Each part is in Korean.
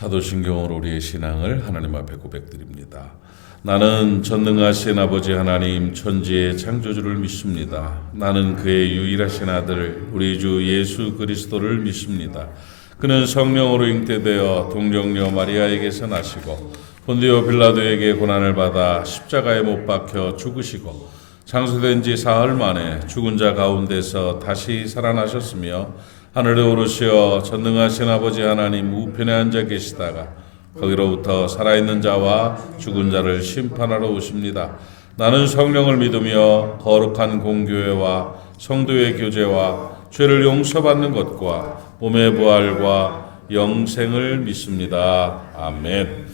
사도신경으로 우리의 신앙을 하나님 앞에 고백드립니다. 나는 전능하신 아버지 하나님 천지의 창조주를 믿습니다. 나는 그의 유일하신 아들 우리 주 예수 그리스도를 믿습니다. 그는 성령으로 잉태되어 동정녀 마리아에게서 나시고 본디오 빌라도에게 고난을 받아 십자가에 못 박혀 죽으시고 장수된 지 사흘 만에 죽은 자 가운데서 다시 살아나셨으며 하늘에 오르시어 전능하신 아버지 하나님 우편에 앉아 계시다가 거기로부터 살아있는 자와 죽은 자를 심판하러 오십니다. 나는 성령을 믿으며 거룩한 공교회와 성도의 교제와 죄를 용서받는 것과 몸의 부활과 영생을 믿습니다. 아멘.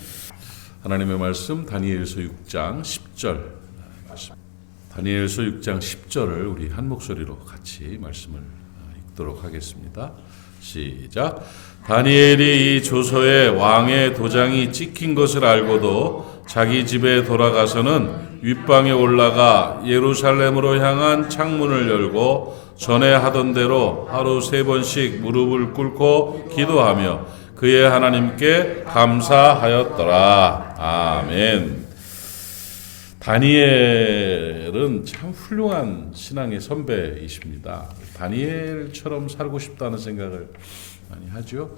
하나님의 말씀 다니엘서 6장 10절 말씀. 다니엘서 6장 10절을 우리 한 목소리로 같이 말씀을 읽도록 하겠습니다. 시작. 다니엘이 이 조서에 왕의 도장이 찍힌 것을 알고도 자기 집에 돌아가서는 윗방에 올라가 예루살렘으로 향한 창문을 열고 전에 하던 대로 하루 3번씩 무릎을 꿇고 기도하며 그의 하나님께 감사하였더라. 아멘. 다니엘은 참 훌륭한 신앙의 선배이십니다. 다니엘처럼 살고 싶다는 생각을 많이 하죠.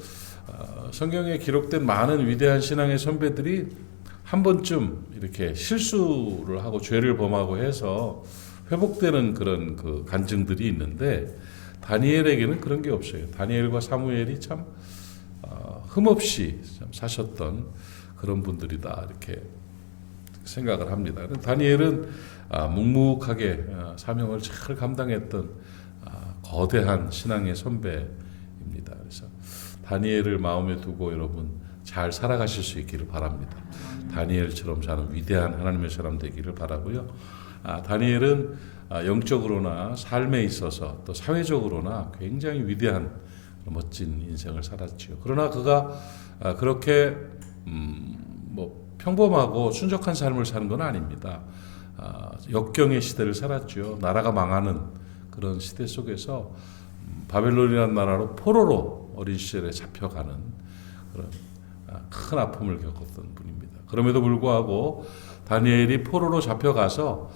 성경에 기록된 많은 위대한 신앙의 선배들이 한 번쯤 이렇게 실수를 하고 죄를 범하고 해서 회복되는 그런 그 간증들이 있는데 다니엘에게는 그런 게 없어요. 다니엘과 사무엘이 참 흠없이 참 사셨던 그런 분들이다 이렇게 생각을 합니다. 다니엘은 묵묵하게 사명을 잘 감당했던 거대한 신앙의 선배입니다. 그래서 다니엘을 마음에 두고 여러분 잘 살아가실 수 있기를 바랍니다. 다니엘처럼 사는 위대한 하나님의 사람 되기를 바라고요. 다니엘은 영적으로나 삶에 있어서 또 사회적으로나 굉장히 위대한 멋진 인생을 살았지요. 그러나 그가 그렇게 평범하고 순적한 삶을 사는 건 아닙니다. 역경의 시대를 살았죠. 나라가 망하는 그런 시대 속에서 바벨론이라는 나라로 포로로 어린 시절에 잡혀가는 그런 큰 아픔을 겪었던 분입니다. 그럼에도 불구하고 다니엘이 포로로 잡혀가서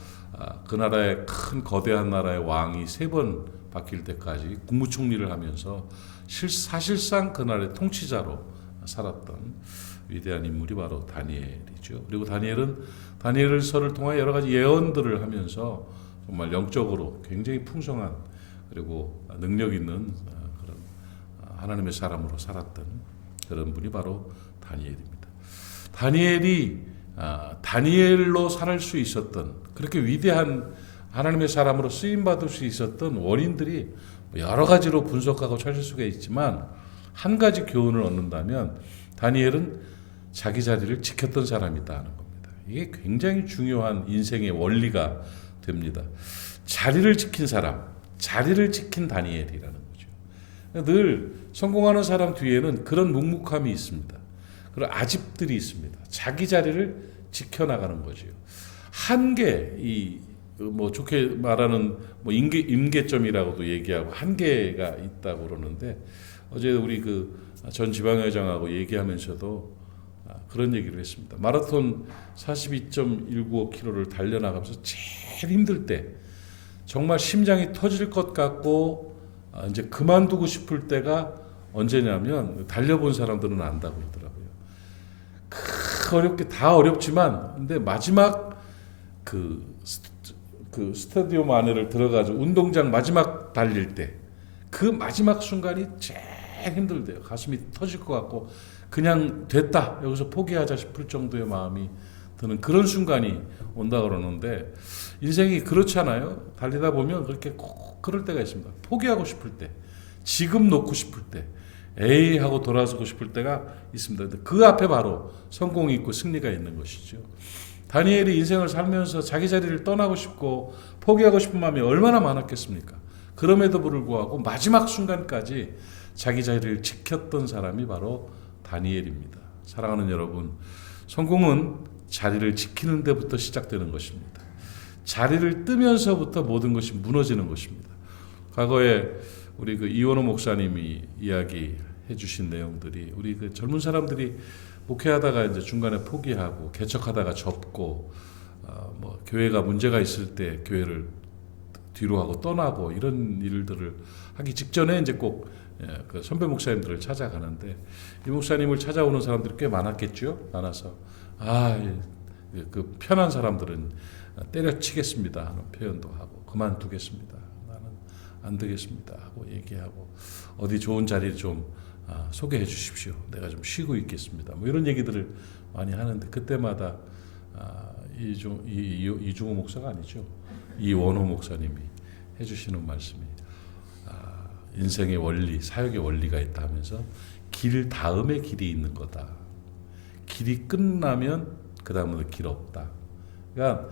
그 나라의 큰 거대한 나라의 왕이 3번 바뀔 때까지 국무총리를 하면서 사실상 그 나라의 통치자로 살았던 위대한 인물이 바로 다니엘이죠. 그리고 다니엘은 다니엘서를 통해 여러 가지 예언들을 하면서 정말 영적으로 굉장히 풍성한 그리고 능력 있는 그런 하나님의 사람으로 살았던 그런 분이 바로 다니엘입니다. 다니엘이 다니엘로 살 수 있었던 그렇게 위대한 하나님의 사람으로 쓰임받을 수 있었던 원인들이 여러 가지로 분석하고 찾을 수가 있지만 한 가지 교훈을 얻는다면 다니엘은 자기 자리를 지켰던 사람이다는 겁니다. 이게 굉장히 중요한 인생의 원리가 됩니다. 자리를 지킨 사람, 자리를 지킨 다니엘이라는 거죠. 늘 성공하는 사람 뒤에는 그런 묵묵함이 있습니다. 그런 아집들이 있습니다. 자기 자리를 지켜나가는 거죠. 한계, 좋게 말하는 임계점이라고도 얘기하고 한계가 있다고 그러는데 어제 우리 전 지방회장하고 얘기하면서도 그런 얘기를 했습니다. 마라톤 42.195km를 달려나가면서 제일 힘들 때 정말 심장이 터질 것 같고 이제 그만두고 싶을 때가 언제냐면 달려본 사람들은 안다고 그러더라고요. 어렵게 다 어렵지만 근데 마지막 그 스타디움 안에를 들어가서 운동장 마지막 달릴 때 그 마지막 순간이 제일 힘들대요. 가슴이 터질 것 같고 그냥 됐다 여기서 포기하자 싶을 정도의 마음이 드는 그런 순간이 온다 그러는데 인생이 그렇잖아요. 달리다 보면 그렇게 꼭 그럴 때가 있습니다. 포기하고 싶을 때, 지금 놓고 싶을 때, 에이 하고 돌아서고 싶을 때가 있습니다. 근데 그 앞에 바로 성공이 있고 승리가 있는 것이죠. 다니엘이 인생을 살면서 자기 자리를 떠나고 싶고 포기하고 싶은 마음이 얼마나 많았겠습니까? 그럼에도 불구하고 마지막 순간까지 자기 자리를 지켰던 사람이 바로 다니엘입니다. 사랑하는 여러분, 성공은 자리를 지키는 데부터 시작되는 것입니다. 자리를 뜨면서부터 모든 것이 무너지는 것입니다. 과거에 우리 이원호 목사님이 이야기해 해주신 내용들이 우리 그 젊은 사람들이 목회하다가 이제 중간에 포기하고 개척하다가 접고 뭐 교회가 문제가 있을 때 교회를 뒤로 하고 떠나고 이런 일들을 하기 직전에 이제 꼭 그 선배 목사님들을 찾아가는데 이 목사님을 찾아오는 사람들이 꽤 많았겠죠. 많아서 그 편한 사람들은 때려치겠습니다 하는 표현도 하고 그만두겠습니다. 나는 안 되겠습니다 하고 얘기하고 어디 좋은 자리 좀 소개해 주십시오. 내가 좀 쉬고 있겠습니다. 뭐 이런 얘기들을 많이 하는데 그때마다 이중호 목사가 아니죠. 이원호 목사님이 해주시는 말씀이 인생의 원리, 사역의 원리가 있다 하면서 길 다음에 길이 있는 거다. 길이 끝나면 그 다음부터 길 없다. 그러니까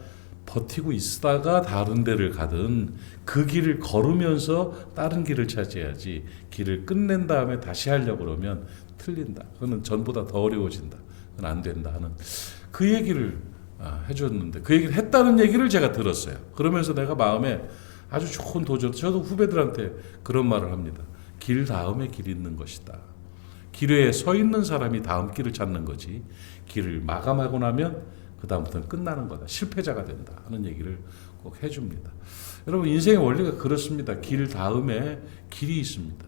버티고 있다가 다른 데를 가든 그 길을 걸으면서 다른 길을 차지해야지 길을 끝낸 다음에 다시 하려고 그러면 틀린다. 그거는 전보다 더 어려워진다. 그건 안 된다 하는 그 얘기를 해줬는데 그 얘기를 했다는 얘기를 제가 들었어요. 그러면서 내가 마음에 아주 좋은 도전, 저도 후배들한테 그런 말을 합니다. 길 다음에 길 있는 것이다. 길에 서 있는 사람이 다음 길을 찾는 거지 길을 마감하고 나면 그 다음부터는 끝나는 거다. 실패자가 된다 하는 얘기를 꼭 해줍니다. 여러분 인생의 원리가 그렇습니다. 길 다음에 길이 있습니다.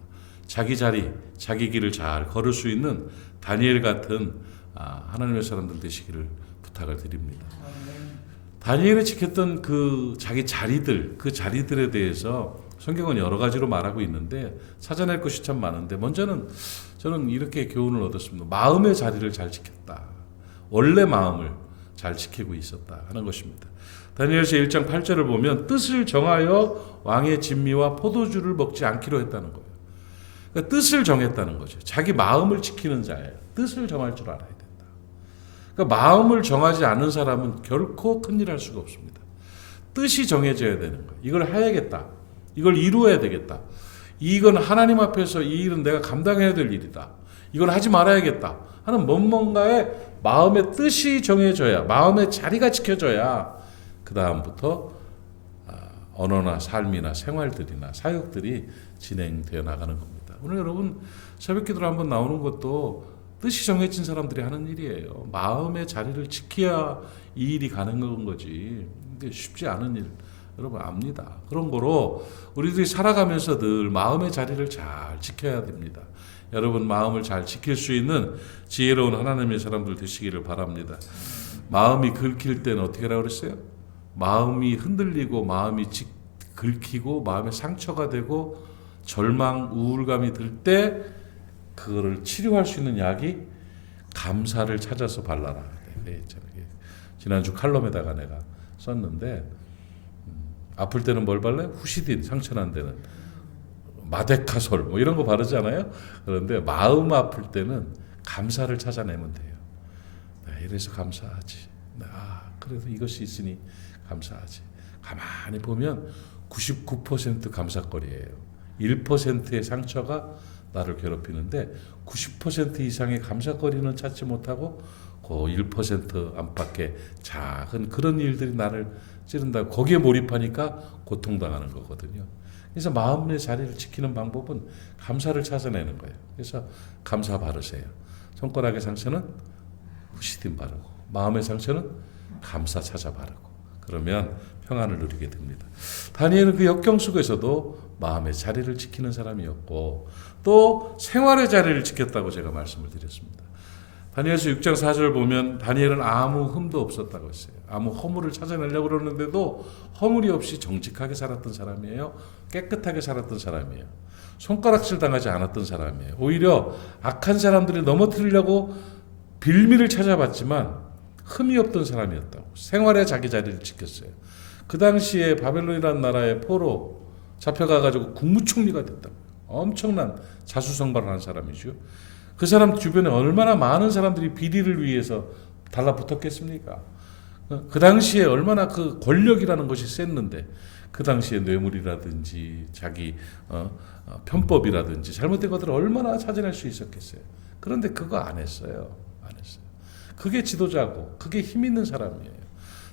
자기 자리, 자기 길을 잘 걸을 수 있는 다니엘 같은 하나님의 사람들 되시기를 부탁을 드립니다. 다니엘이 지켰던 그 자기 자리들, 그 자리들에 대해서 성경은 여러 가지로 말하고 있는데 찾아낼 것이 참 많은데 먼저는 저는 이렇게 교훈을 얻었습니다. 마음의 자리를 잘 지켰다. 원래 마음을 잘 지키고 있었다 하는 것입니다. 다니엘서 1장 8절을 보면 뜻을 정하여 왕의 진미와 포도주를 먹지 않기로 했다는 거예요. 그러니까 뜻을 정했다는 거죠. 자기 마음을 지키는 자예요. 뜻을 정할 줄 알아야 된다. 그러니까 마음을 정하지 않은 사람은 결코 큰일 할 수가 없습니다. 뜻이 정해져야 되는 거예요. 이걸 해야겠다. 이걸 이루어야 되겠다. 이건 하나님 앞에서 이 일은 내가 감당해야 될 일이다. 이걸 하지 말아야겠다 하는 뭔가의 마음의 뜻이 정해져야, 마음의 자리가 지켜져야 그 다음부터 언어나 삶이나 생활들이나 사역들이 진행되어 나가는 겁니다. 오늘 여러분 새벽기도로 한번 나오는 것도 뜻이 정해진 사람들이 하는 일이에요. 마음의 자리를 지켜야 이 일이 가능한 거지. 근데 쉽지 않은 일 여러분 압니다. 그런 거로 우리들이 살아가면서 늘 마음의 자리를 잘 지켜야 됩니다. 여러분 마음을 잘 지킬 수 있는 지혜로운 하나님의 사람들 되시기를 바랍니다. 마음이 긁힐 때는 어떻게 하라고 그랬어요? 마음이 흔들리고 마음이 긁히고 마음에 상처가 되고 절망, 우울감이 들 때 그거를 치료할 수 있는 약이 감사를 찾아서 발라라. 지난주 칼럼에다가 내가 썼는데 아플 때는 뭘 발라요? 후시딘, 상처난 데는 마데카솔 뭐 이런 거 바르잖아요. 그런데 마음 아플 때는 감사를 찾아내면 돼요. 이래서 감사하지. 그래도 이것이 있으니 감사하지. 가만히 보면 99% 감사거리예요. 1%의 상처가 나를 괴롭히는데 90% 이상의 감사거리는 찾지 못하고 그 1% 안팎의 작은 그런 일들이 나를 찌른다. 거기에 몰입하니까 고통당하는 거거든요. 그래서 마음의 자리를 지키는 방법은 감사를 찾아내는 거예요. 그래서 감사 바르세요. 손가락의 상처는 후시딘 바르고 마음의 상처는 감사 찾아 바르고 그러면 평안을 누리게 됩니다. 다니엘은 그 역경 속에서도 마음의 자리를 지키는 사람이었고 또 생활의 자리를 지켰다고 제가 말씀을 드렸습니다. 다니엘서 6장 4절 보면 다니엘은 아무 흠도 없었다고 했어요. 아무 허물을 찾아내려고 그러는데도 허물이 없이 정직하게 살았던 사람이에요. 깨끗하게 살았던 사람이에요. 손가락질 당하지 않았던 사람이에요. 오히려 악한 사람들이 넘어뜨리려고 빌미를 찾아봤지만 흠이 없던 사람이었다고. 생활에 자기 자리를 지켰어요. 그 당시에 바벨론이라는 나라의 포로 잡혀가가지고 국무총리가 됐다고. 엄청난 자수성가를 한 사람이죠. 그 사람 주변에 얼마나 많은 사람들이 비리를 위해서 달라붙었겠습니까? 그 당시에 얼마나 그 권력이라는 것이 셌는데 그 당시에 뇌물이라든지 자기 편법이라든지 잘못된 것들을 얼마나 찾아낼 수 있었겠어요. 그런데 그거 안 했어요. 안 했어요. 그게 지도자고 그게 힘 있는 사람이에요.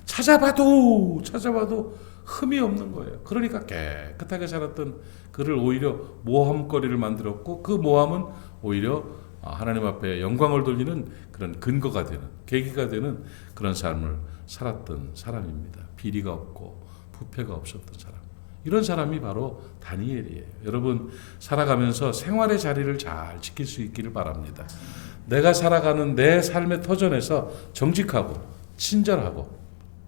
찾아봐도 흠이 없는 거예요. 그러니까 깨끗하게 살았던 그를 오히려 모함거리를 만들었고 그 모함은 오히려 하나님 앞에 영광을 돌리는 그런 근거가 되는 계기가 되는 그런 삶을 살았던 사람입니다. 비리가 없고 부패가 없었던 사람. 이런 사람이 바로 다니엘이에요. 여러분 살아가면서 생활의 자리를 잘 지킬 수 있기를 바랍니다. 내가 살아가는 내 삶의 터전에서 정직하고 친절하고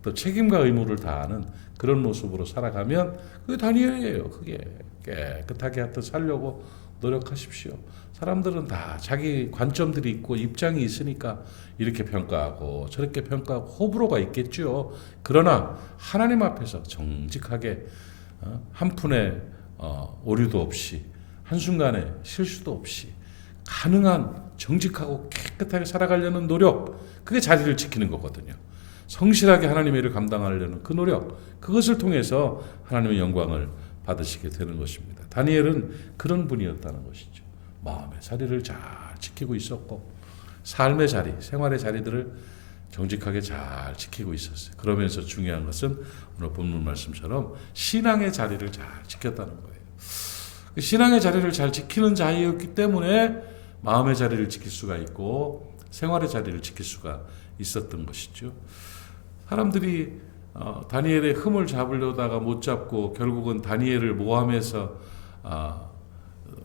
또 책임과 의무를 다하는 그런 모습으로 살아가면 그게 다니엘이에요. 그게 깨끗하게 하여튼 살려고 노력하십시오. 사람들은 다 자기 관점들이 있고 입장이 있으니까 이렇게 평가하고 저렇게 평가하고 호불호가 있겠죠. 그러나 하나님 앞에서 정직하게 한 푼의 오류도 없이 한순간에 실수도 없이 가능한 정직하고 깨끗하게 살아가려는 노력, 그게 자리를 지키는 거거든요. 성실하게 하나님의 일을 감당하려는 그 노력, 그것을 통해서 하나님의 영광을 받으시게 되는 것입니다. 다니엘은 그런 분이었다는 것이죠. 마음의 자리를 잘 지키고 있었고 삶의 자리, 생활의 자리들을 정직하게 잘 지키고 있었어요. 그러면서 중요한 것은 오늘 본문 말씀처럼 신앙의 자리를 잘 지켰다는 거예요. 신앙의 자리를 잘 지키는 자이었기 때문에 마음의 자리를 지킬 수가 있고 생활의 자리를 지킬 수가 있었던 것이죠. 사람들이 다니엘의 흠을 잡으려다가 못 잡고 결국은 다니엘을 모함해서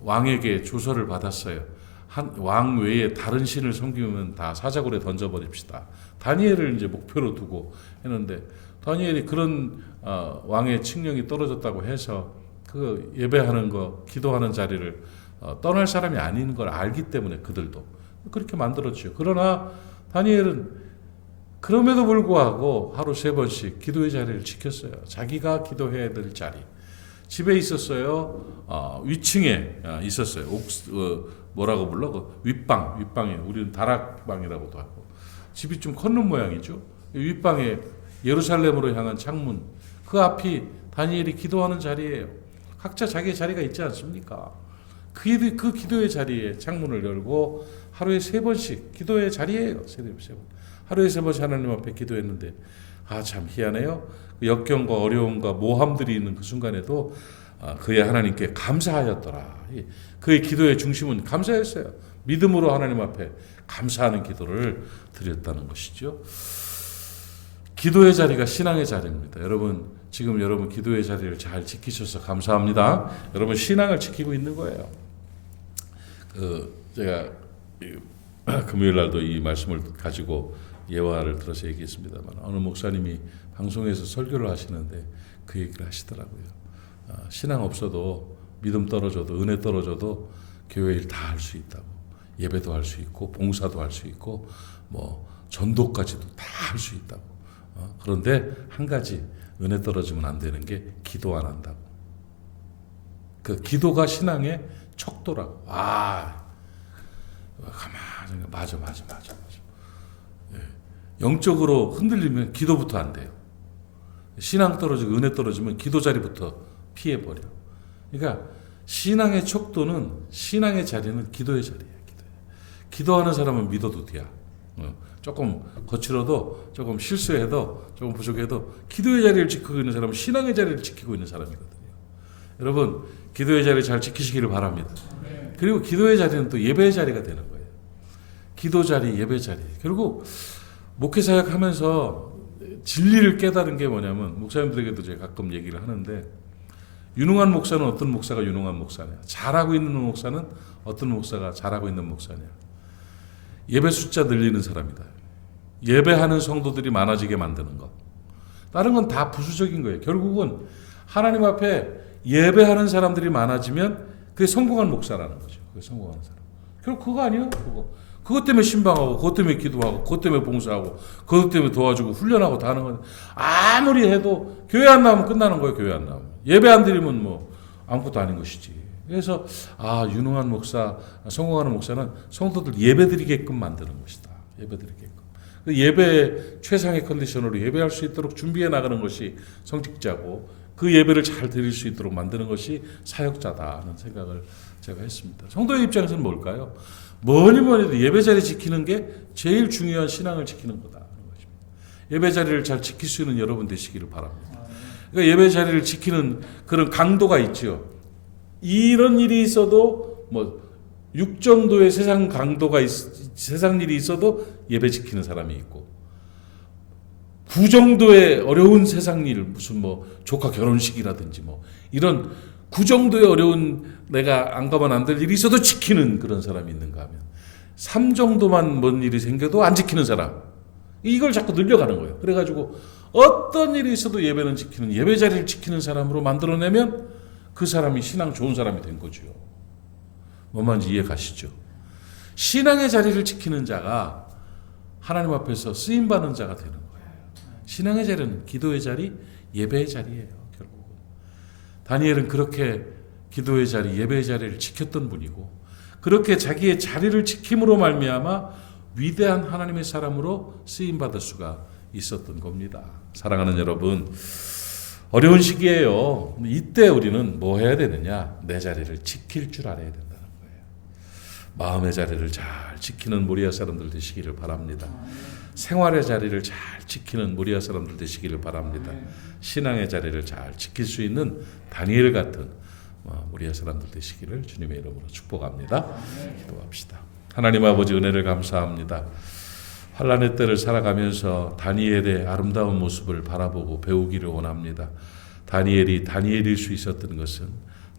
왕에게 조서를 받았어요. 왕 외에 다른 신을 섬기면 다 사자굴에 던져버립시다. 다니엘을 이제 목표로 두고 했는데 다니엘이 그런 왕의 칙령이 떨어졌다고 해서 그 예배하는 거, 기도하는 자리를 떠날 사람이 아닌 걸 알기 때문에 그들도 그렇게 만들었죠. 그러나 다니엘은 그럼에도 불구하고 하루 3번씩 기도의 자리를 지켰어요. 자기가 기도해야 될 자리. 집에 있었어요. 위층에 있었어요. 뭐라고 불러? 그 윗방에 우리는 다락방이라고도 하고 집이 좀 컸는 모양이죠. 윗방에 예루살렘으로 향한 창문 그 앞이 다니엘이 기도하는 자리예요. 각자 자기의 자리가 있지 않습니까? 그 기도의 자리에 창문을 열고 하루에 3번씩 기도의 자리예요. 하루에 3번씩 하나님 앞에 기도했는데 참 희한해요. 역경과 어려움과 모함들이 있는 그 순간에도 그의 하나님께 감사하였더라. 그의 기도의 중심은 감사였어요. 믿음으로 하나님 앞에 감사하는 기도를 드렸다는 것이죠. 기도의 자리가 신앙의 자리입니다. 지금 여러분 기도의 자리를 잘 지키셔서 감사합니다. 여러분 신앙을 지키고 있는 거예요. 제가 금요일 날도 이 말씀을 가지고 예화를 들어서 얘기했습니다만 어느 목사님이 방송에서 설교를 하시는데 그 얘기를 하시더라고요. 신앙 없어도 믿음 떨어져도 은혜 떨어져도 교회 일 다 할 수 있다고. 예배도 할 수 있고 봉사도 할 수 있고 뭐 전도까지도 다 할 수 있다고. 그런데 한 가지 은혜 떨어지면 안 되는 게 기도 안 한다고. 그 기도가 신앙의 척도라고. 가만히 맞아. 영적으로 흔들리면 기도부터 안 돼요. 신앙 떨어지고 은혜 떨어지면 기도 자리부터 피해버려. 그러니까 신앙의 척도는 신앙의 자리는 기도의 자리예요. 기도하는 사람은 믿어도 돼요. 조금 거칠어도 조금 실수해도 조금 부족해도 기도의 자리를 지키고 있는 사람은 신앙의 자리를 지키고 있는 사람이거든요. 여러분 기도의 자리를 잘 지키시기를 바랍니다. 그리고 기도의 자리는 또 예배의 자리가 되는 거예요. 기도 자리, 예배 자리. 결국 목회 사역하면서 진리를 깨달은 게 뭐냐면 목사님들에게도 제가 가끔 얘기를 하는데 유능한 목사는 어떤 목사가 유능한 목사냐. 잘하고 있는 목사는 어떤 목사가 잘하고 있는 목사냐. 예배 숫자 늘리는 사람이다. 예배하는 성도들이 많아지게 만드는 것. 다른 건 다 부수적인 거예요. 결국은 하나님 앞에 예배하는 사람들이 많아지면 그게 성공한 목사라는 거죠. 그게 성공하는 사람. 결국 그거 아니에요? 그것 때문에 신방하고 그것 때문에 기도하고 그것 때문에 봉사하고 그것 때문에 도와주고 훈련하고 다 하는 건 아무리 해도 교회 안 나오면 끝나는 거예요. 교회 안 나오면. 예배 안 드리면 뭐 아무것도 아닌 것이지. 그래서 유능한 목사, 성공하는 목사는 성도들 예배드리게끔 만드는 것이다. 예배드리게끔. 그 예배 최상의 컨디션으로 예배할 수 있도록 준비해 나가는 것이 성직자고 그 예배를 잘 드릴 수 있도록 만드는 것이 사역자다 하는 생각을 제가 했습니다. 성도의 입장에서는 뭘까요? 뭐니 해도 예배 자리 지키는 게 제일 중요한 신앙을 지키는 거다 하는 것입니다. 예배 자리를 잘 지킬 수 있는 여러분 되시기를 바랍니다. 그러니까 예배 자리를 지키는 그런 강도가 있죠. 이런 일이 있어도 뭐 6 정도의 세상 강도가 세상 일이 있어도 예배 지키는 사람이 있고 9 정도의 어려운 세상 일, 무슨 뭐 조카 결혼식이라든지 뭐 이런 9 정도의 어려운 내가 안 가면 안 될 일이 있어도 지키는 그런 사람이 있는가 하면 3 정도만 뭔 일이 생겨도 안 지키는 사람, 이걸 자꾸 늘려가는 거예요. 그래가지고 어떤 일이 있어도 예배는 지키는, 예배 자리를 지키는 사람으로 만들어내면 그 사람이 신앙 좋은 사람이 된 거죠. 뭔 말인지 이해 가시죠? 신앙의 자리를 지키는 자가 하나님 앞에서 쓰임받는 자가 되는 거예요. 신앙의 자리는 기도의 자리, 예배의 자리예요. 결국은 다니엘은 그렇게 기도의 자리, 예배의 자리를 지켰던 분이고, 그렇게 자기의 자리를 지킴으로 말미암아 위대한 하나님의 사람으로 쓰임받을 수가 있었던 겁니다. 사랑하는 여러분, 어려운 시기예요. 이때 우리는 뭐 해야 되느냐? 내 자리를 지킬 줄 알아야 된다는 거예요. 마음의 자리를 잘 지키는 모리아 사람들 되시기를 바랍니다. 생활의 자리를 잘 지키는 모리아 사람들 되시기를 바랍니다. 신앙의 자리를 잘 지킬 수 있는 다니엘 같은 모리아 사람들 되시기를 주님의 이름으로 축복합니다. 기도합시다. 하나님 아버지, 은혜를 감사합니다. 환난의 때를 살아가면서 다니엘의 아름다운 모습을 바라보고 배우기를 원합니다. 다니엘이 다니엘일 수 있었던 것은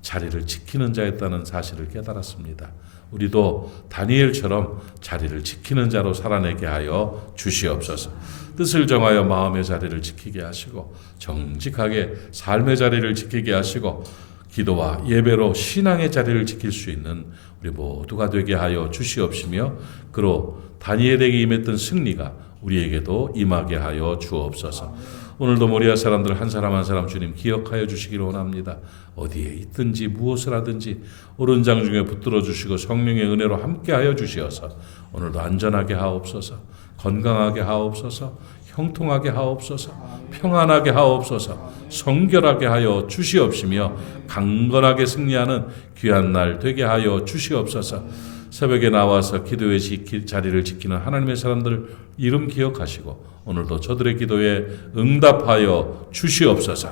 자리를 지키는 자였다는 사실을 깨달았습니다. 우리도 다니엘처럼 자리를 지키는 자로 살아내게 하여 주시옵소서. 뜻을 정하여 마음의 자리를 지키게 하시고, 정직하게 삶의 자리를 지키게 하시고, 기도와 예배로 신앙의 자리를 지킬 수 있는 우리 모두가 되게 하여 주시옵시며, 그로 다니엘에게 임했던 승리가 우리에게도 임하게 하여 주옵소서. 오늘도 모리아 사람들 한 사람 한 사람 주님 기억하여 주시기를 원합니다. 어디에 있든지 무엇을 하든지 옳은 장 중에 붙들어 주시고 성령의 은혜로 함께하여 주시어서 오늘도 안전하게 하옵소서, 건강하게 하옵소서, 형통하게 하옵소서, 평안하게 하옵소서, 성결하게 하여 주시옵시며 강건하게 승리하는 귀한 날 되게 하여 주시옵소서. 새벽에 나와서 기도의 자리를 지키는 하나님의 사람들 이름 기억하시고 오늘도 저들의 기도에 응답하여 주시옵소서.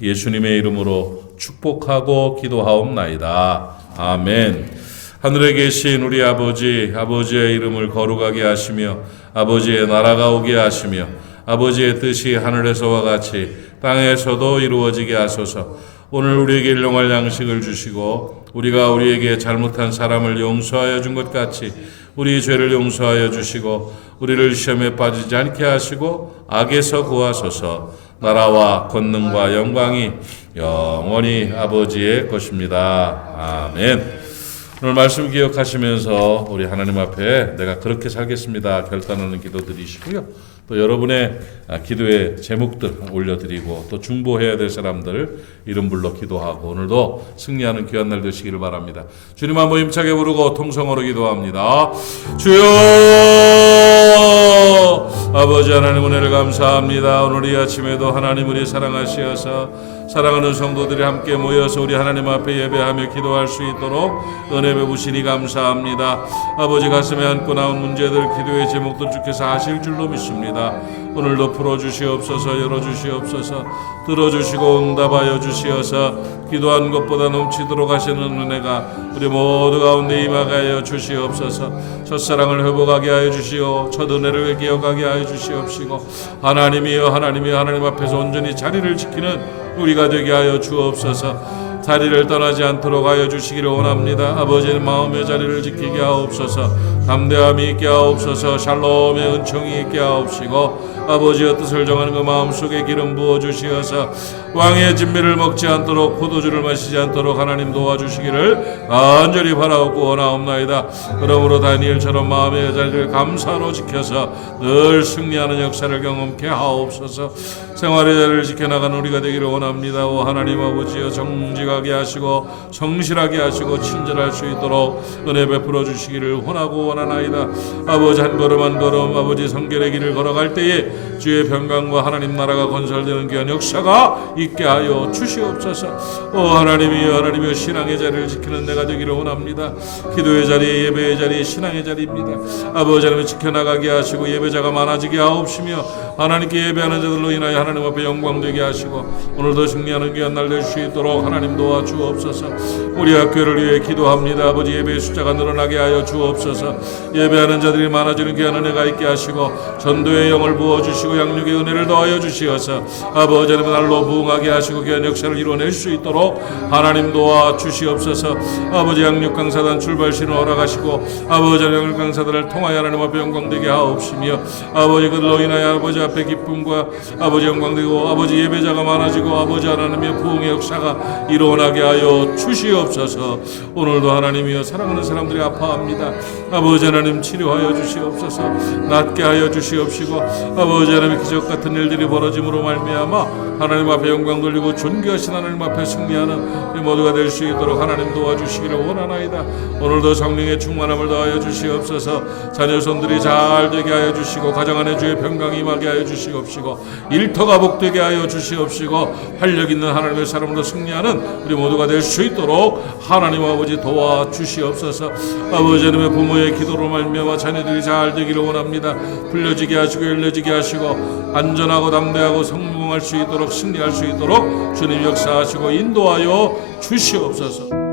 예수님의 이름으로 축복하고 기도하옵나이다. 아멘. 하늘에 계신 우리 아버지, 아버지의 이름을 거룩하게 하시며 아버지의 나라가 오게 하시며 아버지의 뜻이 하늘에서와 같이 땅에서도 이루어지게 하소서. 오늘 우리에게 일용할 양식을 주시고 우리가 우리에게 잘못한 사람을 용서하여 준 것 같이 우리 죄를 용서하여 주시고 우리를 시험에 빠지지 않게 하시고 악에서 구하소서. 나라와 권능과 영광이 영원히 아버지의 것입니다. 아멘. 오늘 말씀 기억하시면서 우리 하나님 앞에 내가 그렇게 살겠습니다 결단하는 기도 드리시고요. 또 여러분의 기도의 제목들 올려드리고 또 중보해야 될 사람들 이름 불러 기도하고 오늘도 승리하는 귀한 날 되시기를 바랍니다. 주님 한번 힘차게 부르고 통성으로 기도합니다. 주여, 아버지 하나님 은혜를 감사합니다. 오늘 이 아침에도 하나님 우리 사랑하시어서 사랑하는 성도들이 함께 모여서 우리 하나님 앞에 예배하며 기도할 수 있도록 은혜 베푸시니 감사합니다. 아버지 가슴에 안고 나온 문제들 기도의 제목들 주께서 아실 줄로 믿습니다. 오늘도 풀어주시옵소서, 열어주시옵소서, 들어주시고 응답하여 주시어서 기도한 것보다 넘치도록 하시는 은혜가 우리 모두 가운데 임하게 하여 주시옵소서. 첫사랑을 회복하게 하여 주시오, 첫 은혜를 기억하게 하여 주시옵시고 하나님이여 하나님이여 하나님 앞에서 온전히 자리를 지키는 우리가 되게 하여 주옵소서. 자리를 떠나지 않도록 하여 주시기를 원합니다. 아버지의 마음의 자리를 지키게 하옵소서. 담대함이 있게 하옵소서. 샬롬의 은총이 있게 하옵시고 아버지의 뜻을 정하는 그 마음속에 기름 부어주시어서 왕의 진미를 먹지 않도록 포도주를 마시지 않도록 하나님 도와주시기를 간절히 바라옵고 원하옵나이다. 그러므로 다니엘처럼 마음의 자리를 감사로 지켜서 늘 승리하는 역사를 경험케 하옵소서. 생활의 자리를 지켜나가는 우리가 되기를 원합니다. 오 하나님 아버지여, 정직하게 하시고 성실하게 하시고 친절할 수 있도록 은혜 베풀어 주시기를 원하고 원하나이다. 아버지 한 걸음 한 걸음 아버지 성결의 길을 걸어갈 때에 주의 평강과 하나님 나라가 건설되는 귀한 역사가 이 있게 하여 주시옵소서. 하나님이여 신앙의 자리를 지키는 내가 되기를 원합니다. 기도의 자리, 예배의 자리, 신앙의 자리입니다. 아버지 하나님 지켜나가게 하시고 예배자가 많아지게 하옵시며 하나님께 예배하는 자들로 인하여 하나님 앞에 영광 되게 하시고 오늘도 승리하는 귀한 날 될 수 있도록 하나님 도와주옵소서. 우리 학교를 위해 기도합니다. 아버지 예배의 숫자가 늘어나게 하여 주옵소서. 예배하는 자들이 많아지는 귀한 은혜가 있게 하시고 전도의 영을 부어주시고 양육의 은혜를 더하여 주시어서 아버지 하나님 날로 부응하게 하시고 귀한 역사를 이루어낼 수 있도록 하나님 도와주시옵소서. 아버지 양육 강사단 출발신을 허락하시고 아버지 양육 강사단을 통하여 하나님 앞에 영광되게 하옵시며 아버지 그들로 인하여 아버지 앞에 기쁨과 아버지 영광되고 아버지 예배자가 많아지고 아버지 하나님의 부흥의 역사가 일어나게 하여 주시옵소서. 오늘도 하나님이여 사랑하는 사람들이 아파합니다. 아버지 하나님 치료하여 주시옵소서. 낫게 하여 주시옵시고 아버지 하나님 기적 같은 일들이 벌어짐으로 말미암아 하나님 앞에 영광 돌리고 존귀하신 하나님 앞에 승리하는 우리 모두가 될 수 있도록 하나님 도와주시기를 원하나이다. 오늘도 성령의 충만함을 더하여 주시옵소서. 자녀손들이 잘 되게 하여 주시고 가정 안에 주의 평강이 임하게 하여 주시옵시고 일터가 복되게 하여 주시옵시고 활력 있는 하나님의 사람으로 승리하는 우리 모두가 될 수 있도록 하나님 아버지 도와주시옵소서. 아버지 하나님의 부모의 기도로 말미암아 자녀들이 잘 되기를 원합니다. 풀려지게 하시고 열려지게 하시고 안전하고 담대하고 성공할 수 있도록 승리할 수 있도록 주님 역사하시고 인도하여 주시옵소서.